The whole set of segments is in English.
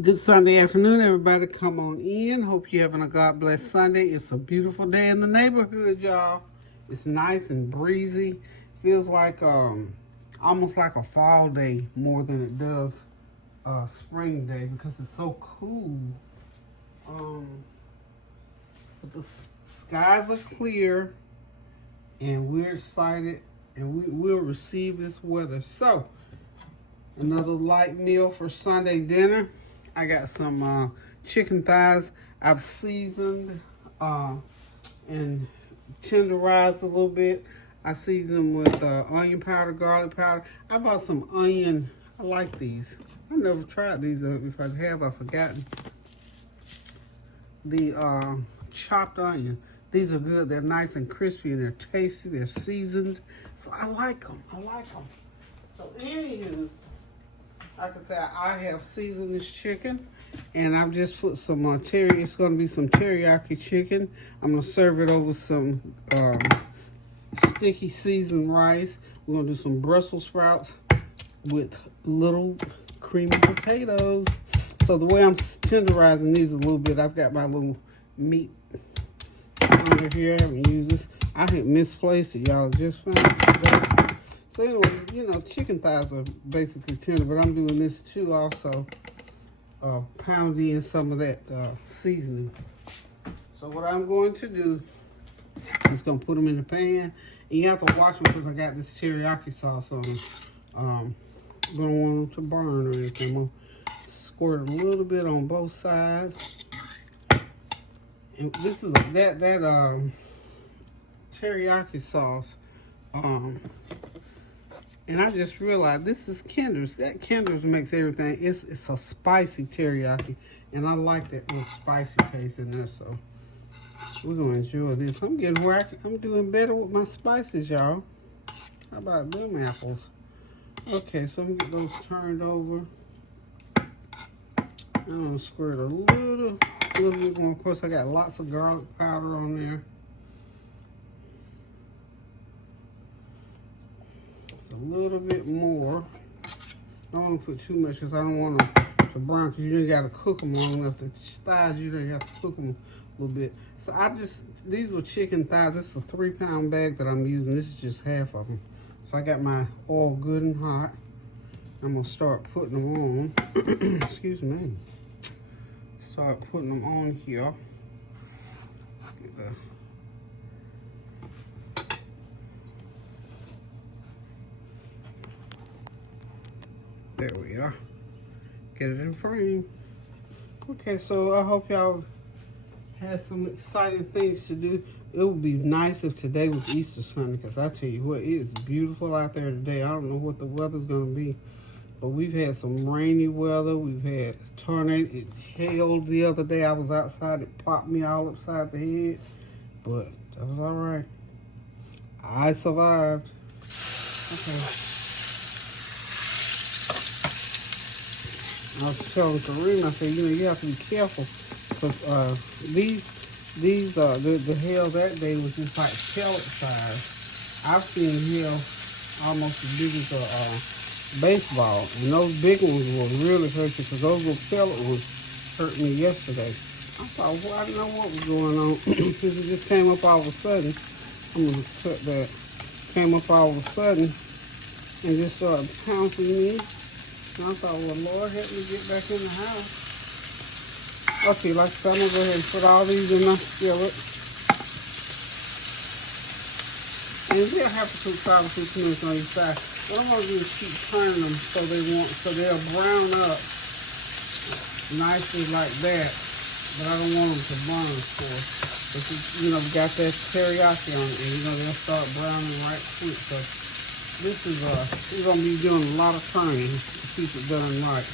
Good Sunday afternoon, everybody. Come on in. Hope you're having a God bless Sunday. It's a beautiful day in the neighborhood, y'all. It's nice and breezy. Feels like almost like a fall day more than it does spring day because it's so cool. Um, but the skies are clear, and we're excited, and we will receive this weather. So, another light meal for Sunday dinner. I got some chicken thighs I've seasoned and tenderized a little bit. I seasoned them with onion powder, garlic powder. I bought some onion. I like these. I never tried these. If I have, I've forgotten. The chopped onion. These are good. They're nice and crispy and they're tasty. They're seasoned. So I like them. So anywho, like I said, I have seasoned this chicken, and I've just put some it's going to be some teriyaki chicken. I'm going to serve it over some sticky seasoned rice. We're going to do some Brussel sprouts with little creamy potatoes. So the way I'm tenderizing these a little bit, I've got my little meat under here. I haven't used this. I had misplaced it, y'all. Just found it. So anyway, chicken thighs are basically tender, but I'm doing this too also, pounding in some of that seasoning. So what I'm going to do is going to put them in the pan. And you have to watch them because I got this teriyaki sauce on them. Don't want them to burn or anything. I'm going to squirt a little bit on both sides. And this is that teriyaki sauce. And I just realized this is Kinder's. That Kinder's makes everything. It's a spicy teriyaki, and I like that little spicy taste in there. So we're gonna enjoy this. I'm getting where I'm doing better with my spices, y'all. How about them apples? Okay, so I'm gonna get those turned over. I'm gonna squirt a little bit more. Of course, I got lots of garlic powder on there. A little bit more. I don't want to put too much because I don't want them to brown, because you got to cook them long enough. The thighs, you have to cook them a little bit. So these were chicken thighs. This is a 3-pound bag that I'm using. This is just half of them. So I got my oil good and hot. I'm going to start putting them on. Excuse me. Start putting them on here. Get the There we are. Get it in frame. Okay, so I hope y'all had some exciting things to do. It would be nice if today was Easter Sunday, because I tell you what, it is beautiful out there today. I don't know what the weather's going to be, but we've had some rainy weather. We've had tornado. It hailed the other day. I was outside. It popped me all upside the head, but that was all right. I survived. Okay. I was telling Kareem, I said, you have to be careful, because the hail that day was just like pellet size. I've seen hail almost as big as a baseball, and those big ones will really hurt you, because those little pellet ones hurt me yesterday. I thought, well, I didn't know what was going on, because it just came up all of a sudden. I'm going to cut that. Came up all of a sudden and just started pouncing me. And I thought, well, Lord, help me get back in the house. Okay, like I said, I'm going to go ahead and put all these in my skillet. And they'll have to cook 5 or 6 minutes on each side. What I'm going to do is keep turning them so they'll brown up nicely like that. But I don't want them to burn, of course. But we got that teriyaki on it, and they'll start browning right quick. So this is we're going to be doing a lot of turning to keep it done right.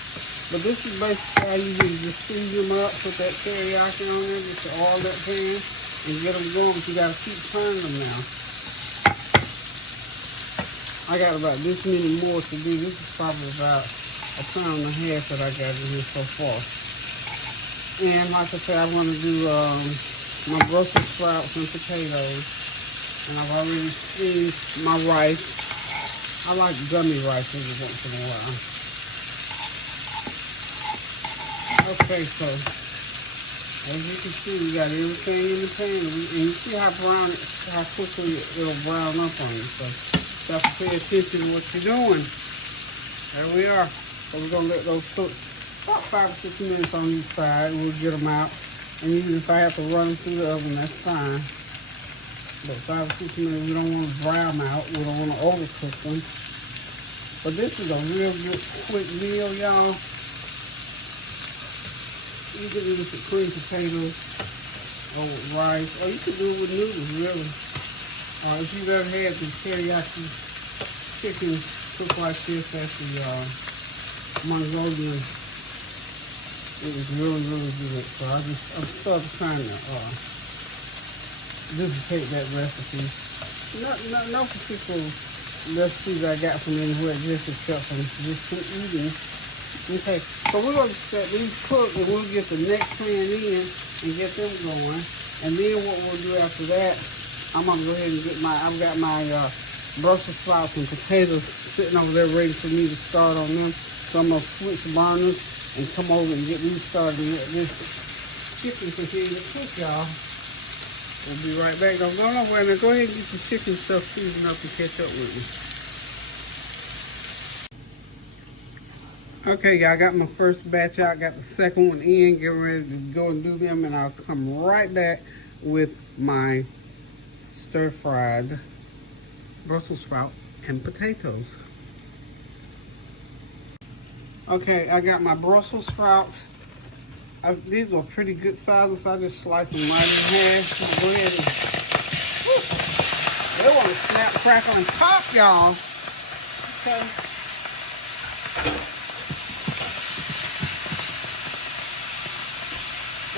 But this is basically how you do. Just season them up, put that teriyaki on there, just to oil that pan, and get them going. But you got to keep turning them now. I got about this many more to do. This is probably about 1.5 pounds that I got in here so far. And like I said, I want to do my Brussel sprouts and potatoes. And I've already steamed my rice. I like gummy rice every once in a while. Okay, so as you can see, we got everything in the pan, and you see how how quickly it'll brown up on you. So you have to pay attention to what you're doing. There we are. So we're gonna let those cook about 5 or 6 minutes on each side. We'll get them out, and even if I have to run them through the oven, that's fine. But 5 or 6 minutes, we don't want to dry them out. We don't want to overcook them. But this is a real good quick meal, y'all. You can do this with cream potatoes or with rice, or you can do it with noodles, really. If you've ever had the teriyaki chicken cooked like this at the Mongolian, it was really, really good. So I'm sort of trying to duplicate that recipe. No particular recipes I got from anywhere, just except from just from eating. Okay, so we're going to set these cook, and we'll get the next pan in and get them going. And then what we'll do after that, I'm going to go ahead and get I've got my Brussel sprouts and potatoes sitting over there ready for me to start on them. So I'm going to switch burners and come over and get these started and let this chicken continue to cook, y'all. We'll be right back. Don't go nowhere. Now go ahead and get the chicken stuff seasoned up and catch up with me. Okay, y'all, I got my first batch out, got the second one in, getting ready to go and do them, and I'll come right back with my stir-fried Brussels sprout and potatoes. Okay, I got my Brussels sprouts. These are pretty good sizes, so I just slice them right in half. Go ahead and, they want to snap, crackle, and pop, y'all. Okay.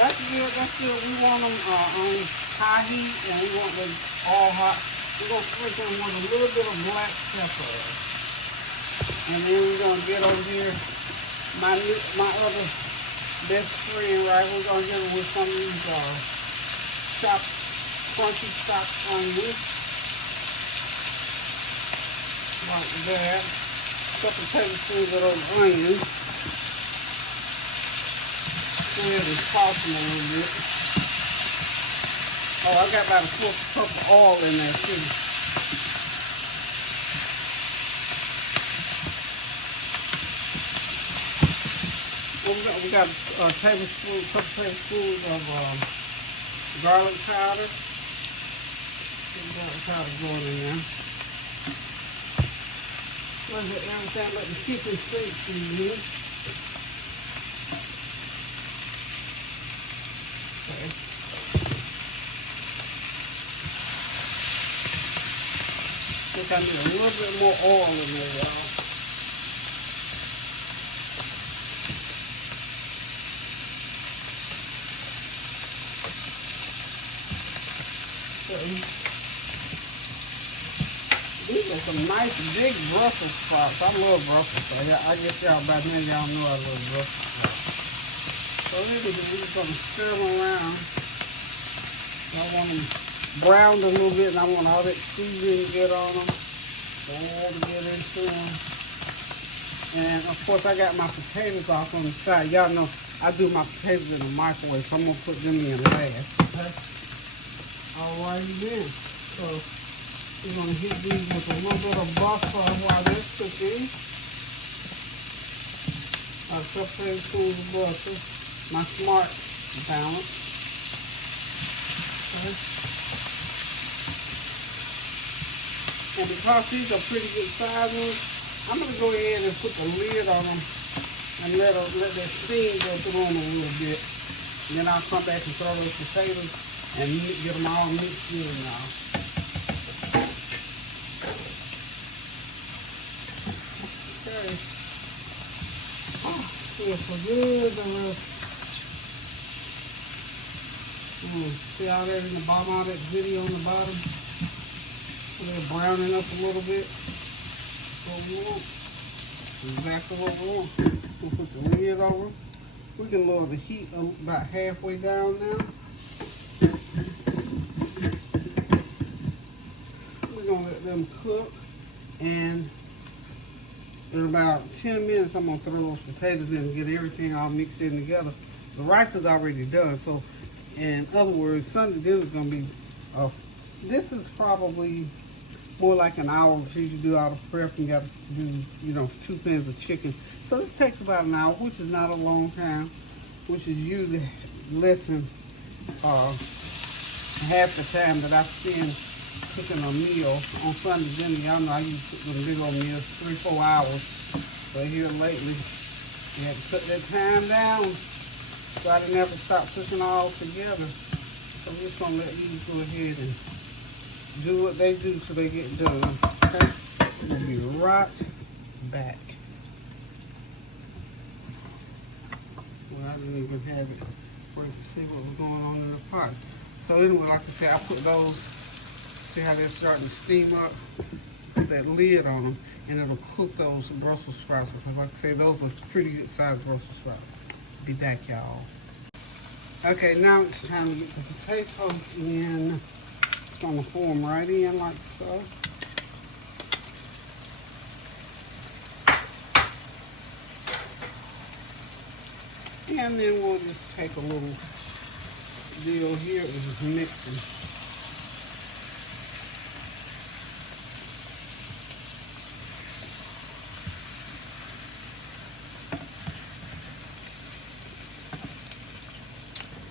That's good, that's good. We want them on high heat, and we want them all hot. We're going to sprinkle them with a little bit of black pepper. And then we're going to get over here my other best friend, right? We're going to get them with some of these chopped, crunchy chopped onions. Like that. A couple tablespoons of those onions. Go ahead and sauce them a little bit. Oh, I got about a full cup of oil in there too. We got a couple tablespoons of garlic powder. Get the garlic powder going in there. Let everything, let the chicken sink through here. Okay. I think I need a little bit more oil in there, y'all. These are some nice big Brussels sprouts. I love Brussels sprouts. I guess y'all by now y'all know I love Brussels sprouts. So we're just gonna stir them around. I want them browned a little bit, and I want all that seasoning to get on them. All to get into them. And of course I got my potatoes off on the side. Y'all know I do my potatoes in the microwave, so I'm gonna put them in last. Okay? Alrighty then. So we're gonna hit these with a little bit of butter while they're cooking. A couple tablespoons of butter. My smart balance. Okay. And because these are pretty good size ones, I'm gonna go ahead and put the lid on them and let that steam go through them a little bit. And then I'll come back and throw those potatoes and get them all mixed in now. Okay. Oh, feels so good. See all that in the bottom, all that video on the bottom? So they're browning up a little bit. What we want. Exactly what we want. We'll put the lid over. We can lower the heat about halfway down now. We're gonna let them cook, and In about 10 minutes, I'm gonna throw those potatoes in and get everything all mixed in together. The rice is already done, so in other words, Sunday dinner is gonna be, this is probably more like an hour because you do all the prep and got to do, 2 pans of chicken. So this takes about an hour, which is not a long time, which is usually less than half the time that I spend cooking a meal on Sunday dinner. Y'all know I used to cook them big old meals, 3-4 hours. But here lately, you had to cut that time down so I didn't have to stop cooking all together. So we're just gonna let these go ahead and do what they do till they get done. Okay? We'll be right back. Well, I didn't even have it where you can see what was going on in the pot. So anyway, like I said, I put those, see how they're starting to steam up? Put that lid on them and it'll cook those Brussels sprouts. Because like I say, those are pretty good sized Brussels sprouts. Be back, y'all. Okay, now it's time to get the potatoes in. Just gonna pour them right in like so. And then we'll just take a little deal here and just mix them.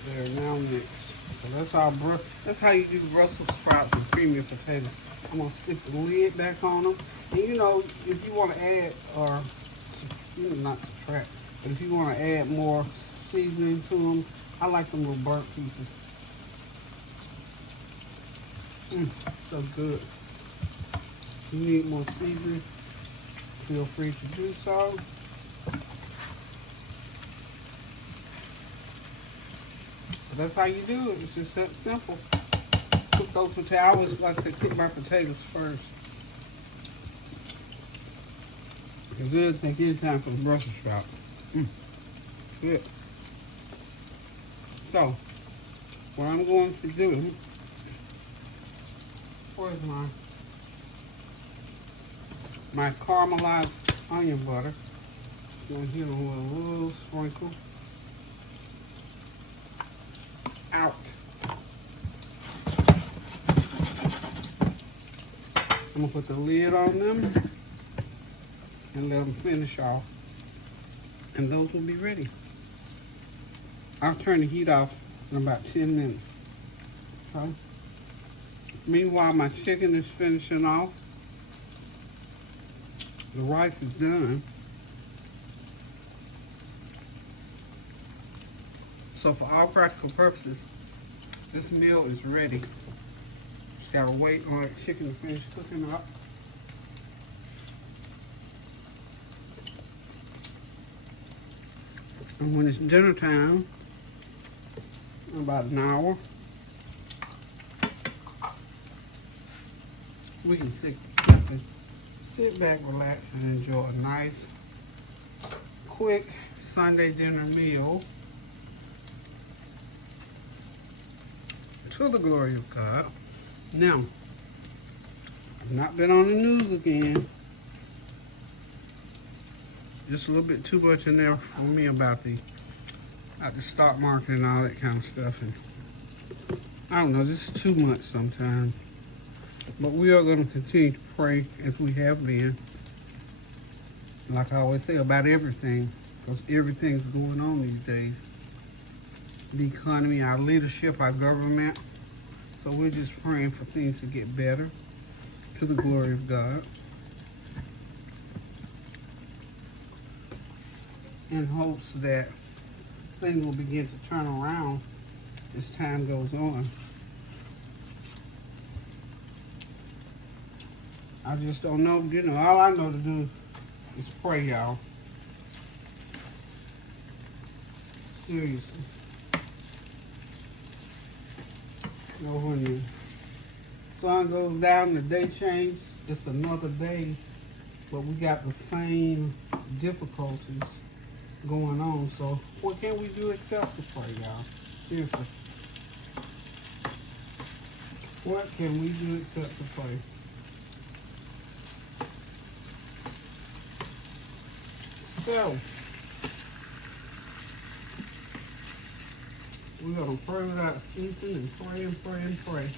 They're now mixed. So that's how you do Brussels sprouts and creamy potatoes. I'm gonna stick the lid back on them. And if you want to add or not subtract, but if you want to add more seasoning to them, I like them little burnt pieces. So good. If you need more seasoning, feel free to do so. But that's how you do it. It's just that simple. Cook those potatoes. I always like to cook my potatoes first. Because it'll take any time for the Brussels sprout. Good. So, what I'm going to do, where's my caramelized onion butter? Going here with a little sprinkle. Out. I'm gonna put the lid on them and let them finish off. And those will be ready. I'll turn the heat off in about 10 minutes. Okay. Meanwhile, my chicken is finishing off. The rice is done. So for all practical purposes, this meal is ready. Just gotta wait on that chicken to finish cooking up. And when it's dinner time, in about an hour, we can sit back, relax, and enjoy a nice, quick Sunday dinner meal to the glory of God. Now, I've not been on the news again. Just a little bit too much in there for me about the stock market and all that kind of stuff. And I don't know, this is too much sometimes. But we are going to continue to pray as we have been. Like I always say about everything, because everything's going on these days. The economy, our leadership, our government. So we're just praying for things to get better to the glory of God. In hopes that things will begin to turn around as time goes on. I just don't know, all I know to do is pray, y'all. Seriously. When the sun goes down, the day changes, it's another day, but we got the same difficulties going on. So what can we do except to pray, y'all? Seriously. What can we do except to pray? So, we're going to pray without ceasing and pray and pray and pray.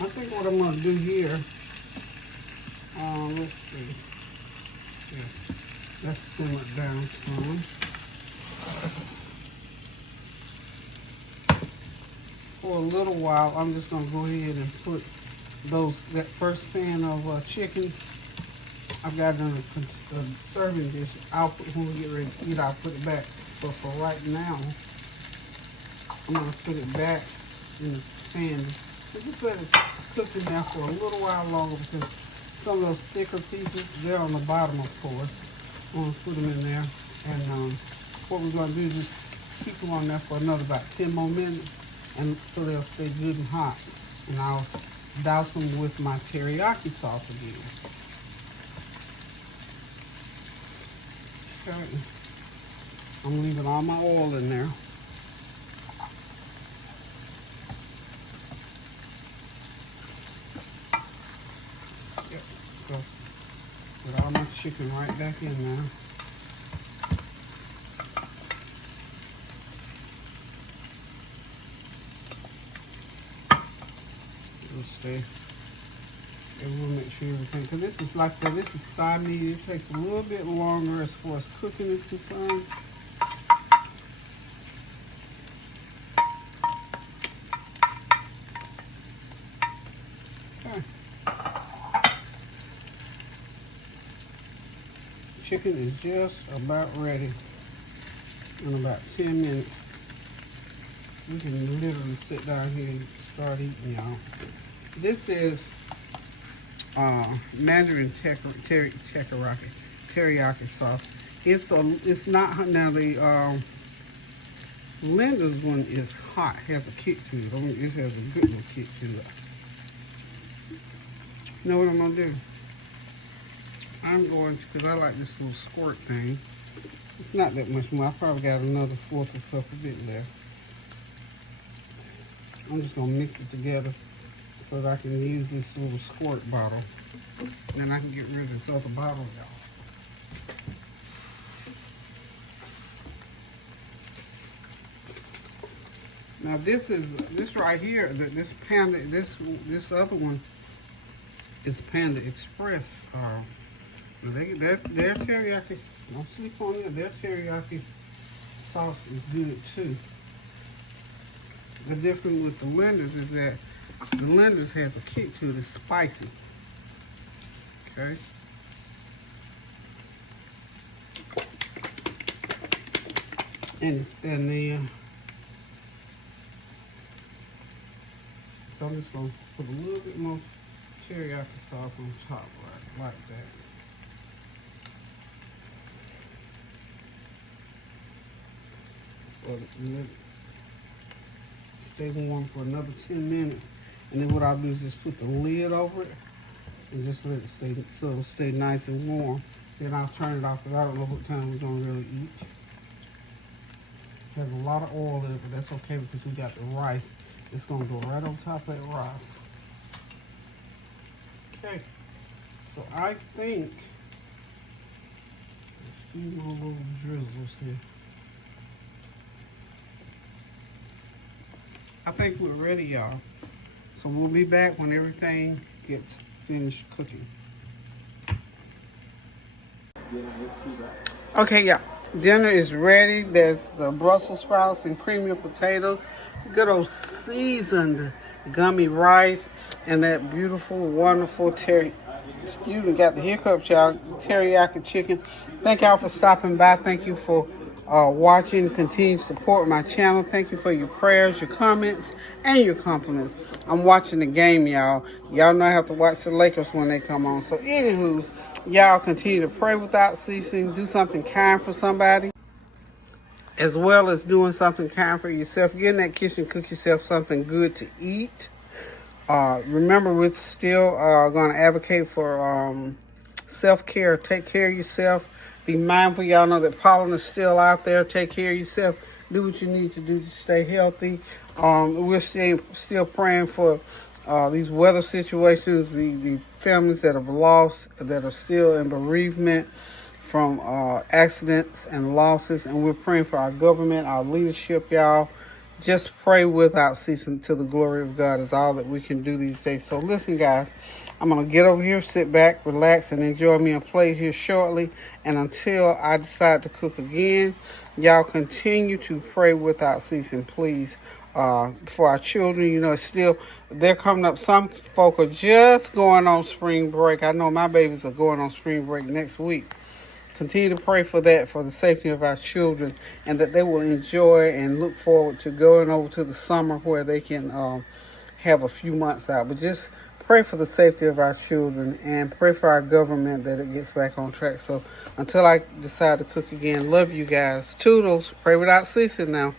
I think what I'm going to do here, let's see. Yeah, let's simmer it down some. For a little while, I'm just going to go ahead and put that first pan of chicken. I've got a serving dish. When we get ready to eat, I'll put it back. But for right now, I'm going to put it back in the pan. So just let it cook in there for a little while longer because some of those thicker pieces, they're on the bottom, of course. I'm going to put them in there. And what we're going to do is just keep them on there for another about 10 more minutes. And so they'll stay good and hot. And I'll douse them with my teriyaki sauce again. Okay. I'm leaving all my oil in there. Yep. So put all my chicken right back in there. Stay. And we'll make sure everything, because this is, like I said, this is thigh meat. It takes a little bit longer as far as cooking is concerned. Okay. Chicken is just about ready in about 10 minutes. We can literally sit down here and start eating, y'all. This is Mandarin teriyaki sauce. It's not now the Linda's one is hot, has a kick to it. It has a good little kick to it. You know what I'm gonna do? I'm going to, because I like this little squirt thing. It's not that much more. I probably got another fourth of a cup of it left. I'm just gonna mix it together so that I can use this little squirt bottle. Then I can get rid of this other bottle, y'all. Now this right here, this Panda, this other one is Panda Express. Their teriyaki, don't sleep on it. Their teriyaki sauce is good too. The difference with the Lenders is that the Lenders has a kick to it. It's spicy. Okay. So I'm just gonna put a little bit more teriyaki sauce on top, right, like that. Let it stay warm for another 10 minutes. And then what I'll do is just put the lid over it and just let it stay, so it'll stay nice and warm. Then I'll turn it off because I don't know what time we're gonna really eat. There's a lot of oil in it, but that's okay because we got the rice. It's gonna go right on top of that rice. Okay, so I think a few more little drizzles here. I think we're ready, y'all. So we'll be back when everything gets finished cooking. Okay, yeah. Dinner is ready. There's the Brussels sprouts and creamy potatoes. Good old seasoned gummy rice. And that beautiful, wonderful got the hiccups, y'all. Teriyaki chicken. Thank y'all for stopping by. Thank you for watching, continue to support my channel. Thank you for your prayers, your comments, and your compliments. I'm watching the game, y'all. Y'all know I have to watch the Lakers when they come on. So anywho, y'all continue to pray without ceasing. Do something kind for somebody, as well as doing something kind for yourself. Get in that kitchen, cook yourself something good to eat. Remember, we're still going to advocate for self-care. Take care of yourself. Be mindful. Y'all know that pollen is still out there. Take care of yourself. Do what you need to do to stay healthy. We're still praying for these weather situations, the families that have lost, that are still in bereavement from accidents and losses. And we're praying for our government, our leadership, y'all. Just pray without ceasing to the glory of God is all that we can do these days. So listen, guys, I'm going to get over here, sit back, relax, and enjoy me a plate here shortly. And until I decide to cook again, y'all continue to pray without ceasing, please. For our children, you know, it's still, they're coming up. Some folk are just going on spring break. I know my babies are going on spring break next week. Continue to pray for that, for the safety of our children, and that they will enjoy and look forward to going over to the summer where they can have a few months out. But just pray for the safety of our children and pray for our government that it gets back on track. So until I decide to cook again, love you guys. Toodles. Pray without ceasing now.